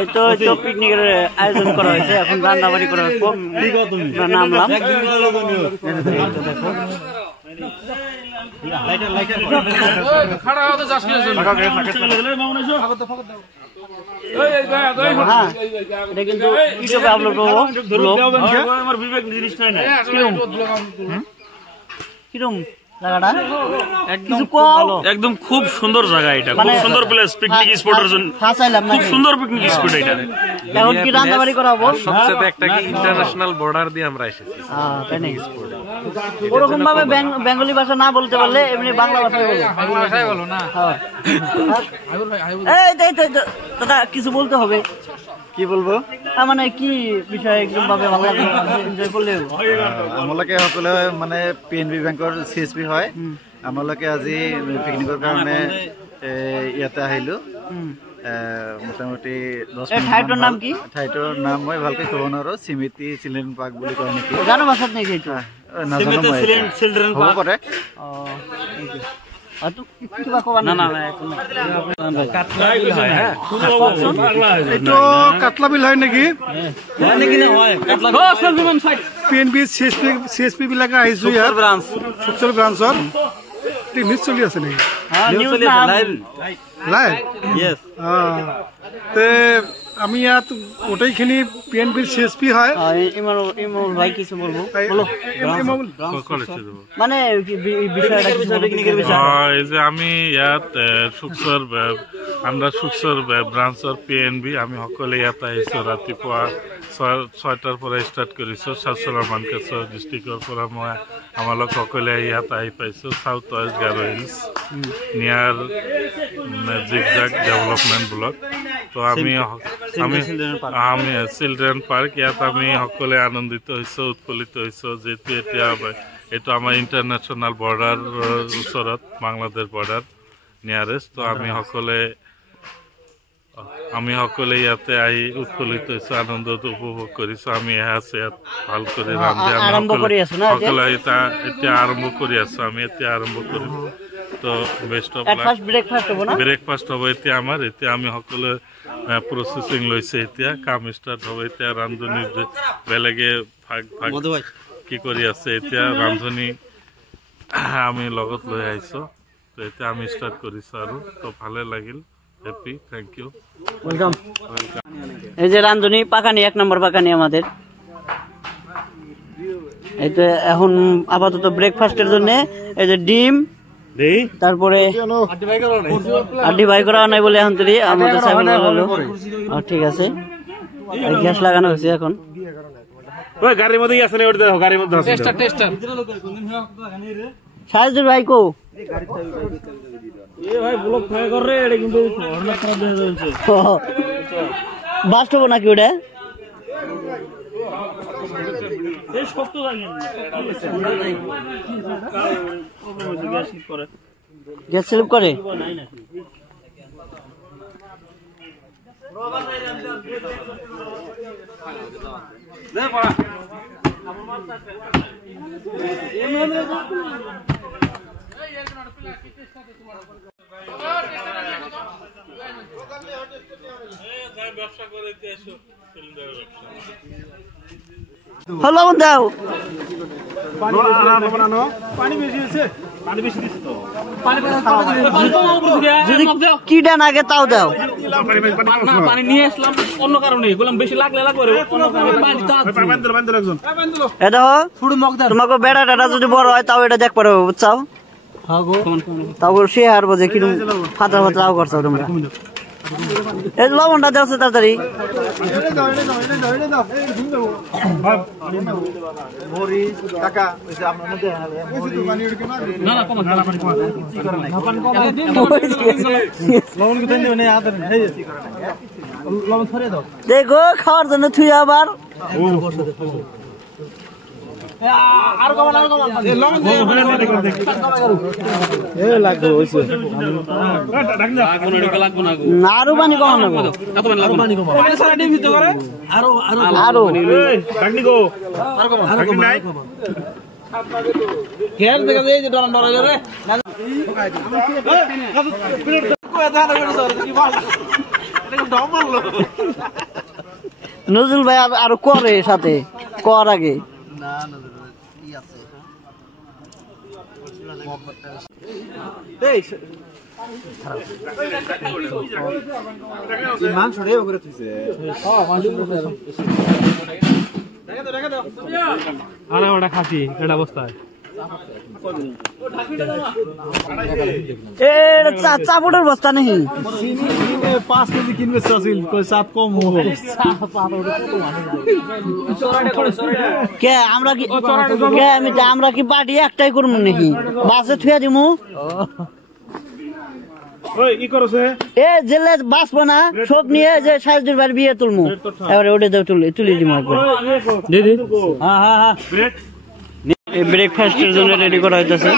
এই তো পিকনিকের আয়োজন করা হয়েছে, এখন রান্নাবাড়ি করা হচ্ছে। নামলাম এটা কিন্তু ইউটিউবে আপলোড করবো। কিরম জায়গাটা? একদম খুব সুন্দর জায়গা, এটা খুব সুন্দর প্লেস, পিকনিক স্পটের জন্য খুব সুন্দর পিকনিক স্পট এটা। এখন কি রান্নাবাড়ি করা হবো? সবচেয়ে একটা কি ইন্টারন্যাশনাল বর্ডার দিয়ে আমরা এসেছি। ওরকম ভাবে বেঙ্গলি ভাষা না বলতে পারলে এমনি বাংলা ভাষায় বলো না। দাদা কিছু বলতে হবে। কি বলবো? মানে কি বিষয় একদম ভাবে ভালো লাগে এনজয় করলে আমালোকে সকলে মানে পিএনবি বেংকৰ CSP হয়। আমালোকে আজি পিকনিকৰ কাৰণে ইয়াতে আহিলো। মোটামুটি 10 মিনিট। ঠাইটোৰ নাম কি? ঠাইটোৰ নাম মই ভালকে ক'ব নোৱাৰো, স্মৃতি চিলড্ৰেন পাৰ্ক বুলি কয় নেকি? জানো ভাষাত নেকি এইটো? নাজানো মই। চিলড্ৰেন পাৰ্ক কৰে। এইটো কাটলা বিল হয় নেকি? PNB CSP বিলাকে আহিছো ইয়াত চুকচৰ ব্ৰাঞ্চত। নিউজ চলি আছে নেকি? আমি ইয়াত গোটেইখিনি PNB CSP হয়। ভাই কিছু বলবো মানে এই যে আমি ইয়াত সুকচৰ ব্ৰাঞ্চৰ PNB আমি সকলোৱে ইয়াত আহিছো। ৰাতিপুৱা 6টাৰ পৰা ষ্টাৰ্ট কৰিছো। চাচৰা মানকেশ্বৰ ডিষ্ট্ৰিক্টৰ পৰা মই আমালোক সকলোৱে ইয়াত আহি পাইছো। সাউথ ৱেষ্ট গাৰো হিলছ নিয়াৰ জিগজাগ ডেভেলপমেণ্ট ব্লক। তো আমি চিলড্ৰেন পাৰ্ক ইয়াত আমি সকলোৱে আনন্দিত হৈছোঁ, উৎফুল্লিত হৈছোঁ, যিহেতু এতিয়া এইটো আমাৰ ইণ্টাৰনেশ্যনেল বৰ্ডাৰ ওচৰত, বাংলাদেশ বৰ্ডাৰ নিয়াৰেষ্ট। তো আমি সকলোৱে ইয়াতে আহি উৎফুল্লিত হৈছোঁ, আনন্দ উপভোগ কৰিছোঁ। আমি ইয়াত ভাল কৰি ৰান্ধি আমি সকলোৱে এতিয়া আৰম্ভ কৰি আছোঁ। আমি এতিয়া আৰম্ভ কৰিম। তো বেষ্ট অফ লাক। ব্ৰেকফাষ্ট হ'ব এতিয়া আমাৰ। এতিয়া আমি সকলোৱে প্ৰচেচিং লৈছে, এতিয়া কাম ষ্টাৰ্ট হ'ব। এতিয়া ৰান্ধনি বেলেগে ভাগ কি কৰি আছে, এতিয়া ৰান্ধনি আমি লগত লৈ আহিছোঁ। তো এতিয়া আমি ষ্টাৰ্ট কৰিছোঁ আৰু তো ভালে লাগিল, হ্যাপি, থ্যাংক ইউ, ওয়েলকাম। এই যে রান্ধনি পাকানি, 1 নম্বর পাকানি আমাদের। এই তো এখন আপাতত ব্রেকফাস্টের জন্য এই যে ডিম, তারপরে আড্ডি ভাই করা নাই বলে এখন তুই আমাদের ঠিক আছে। গ্যাস লাগানো হয়েছে এখন। গাড়ির মধ্যে আছে না? ওটা গাড়ির মধ্যে আছে। সাহায্য ভাই কো ভাই ব্লক ফায়ার করে এটা কিন্তু হরনা খারাপ হয়ে যাচ্ছে। বাস্ট হবো নাকি ওটা? এই শক্ত লাগে গ্যাস স্লিপ করে। ব্যবসা করে হ্যালো দাও যদি কিডা নাগে তাও দাও। পানি নিয়ে আসলাম অন্য কারণে, বললাম বেশি লাগলে লাগবে। তোমাকে বেড়া টেটা যদি বড় হয় তাও এটা দেখ পারো, বুঝছাও? তাও সে হারবো যে কিরম ফাতা ফাতা করছো তোমরা। এই লবণটা দেওয়া তাড়াতাড়ি। দেখো খাওয়ার জন্য থুই আবার আরো পানি কম নজরুল ভাই আরো করে সাথে কর আগে খাসি এটা অবস্থায় চাপড়ের বস্তা নেই 5 কেজি কিনবে চাচিল কই চাপ কম হবে কে আমরা কি কে আমরা কি পার্টি একটাই করব নাকি বাসে থুয়া দিমু ওই কি করছে এ জেলে বাসবো না সব নিয়ে যে সাইজুর বাড়ি বিয়ে তুলমু এবারে ওটা দাও তুলি দিমু একবার দিদি হ্যাঁ হ্যাঁ হ্যাঁ এই ব্রেকফাস্টের জন্য রেডি করা হইতাছে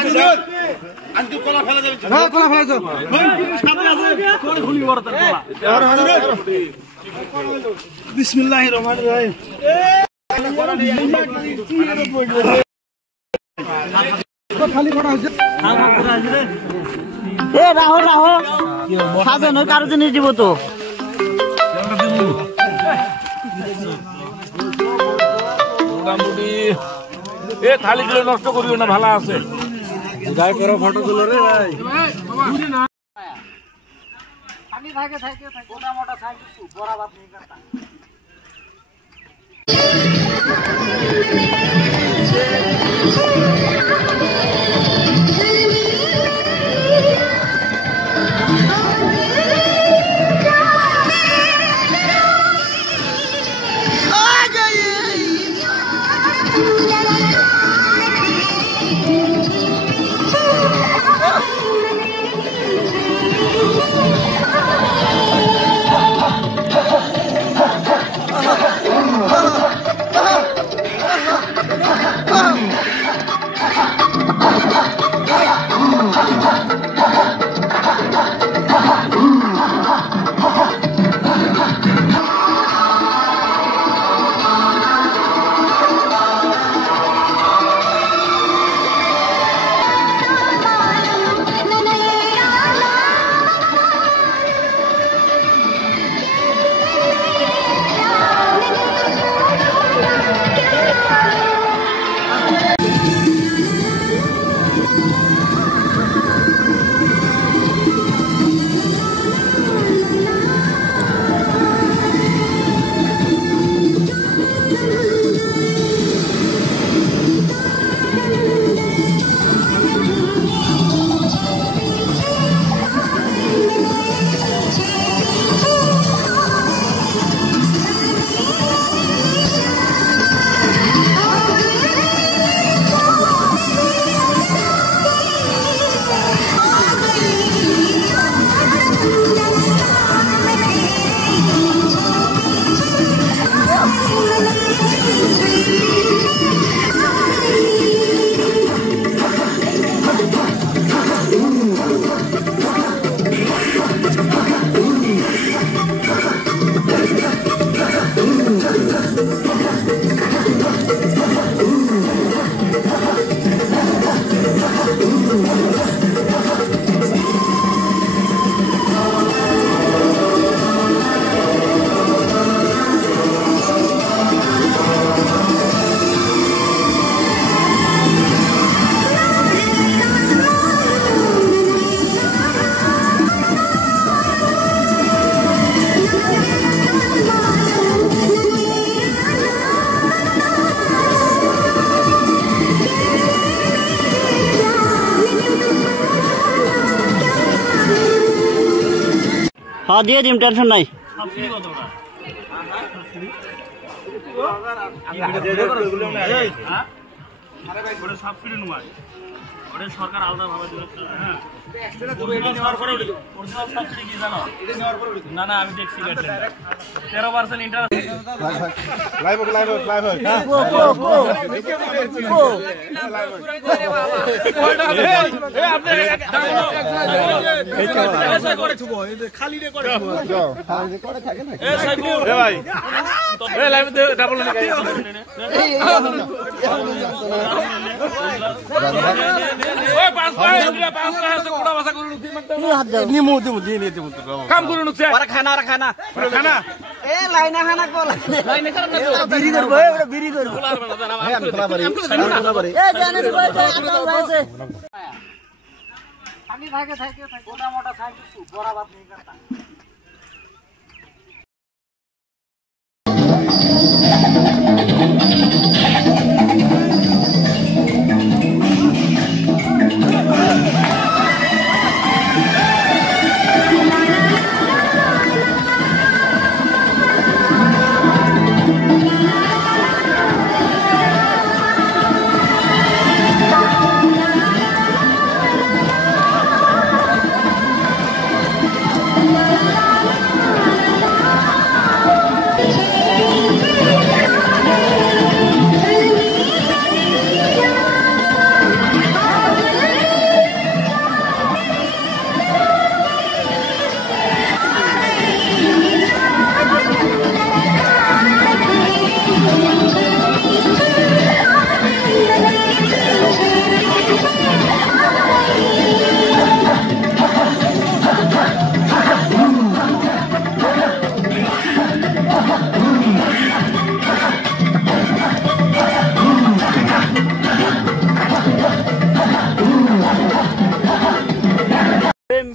বিসমিল্লাহির রহমানির রহিম খালি করা হয়েছে এ রাহো রাহো সাজানো কারো জিনিস দিব তো থালি গুলো নষ্ট করিও না ভালো আছে যাই করো ফটো তুলো রে ভাই আমি থাকে গোটা মোটা থাকে বড় বাপ নেই করতা हाँ दिए दिम टेंशन नहीं সরকার আলাদা ভাবে দিবে সাবসিডি কি জানো? না না আমি দেখছি 13% ইন্টারেস্ট। কাম করুন খানা খানা খানা লাইনা খানা বিড়ি করবো বিড়ি করবো আমি থাকে থাকে মোটা মোটা থাকে বড় বাপ नहीं करता।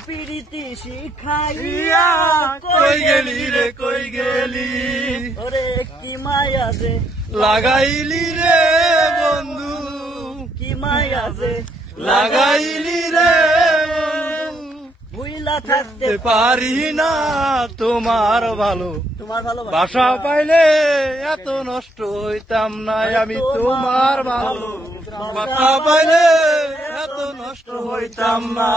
প্রীতি শিখাইয়া কই গেলি রে কই গেলি ওরে কি মায়া যে লাগাইলি রে বন্ধু কি মায়া যে লাগাইলি রে ভুইলা থাকতে পারি না তোমার ভালো বাসা পাইলে এত নষ্ট হইতাম না আমি তোমার ভালো বাসা পাইলে এত নষ্ট হইতাম না।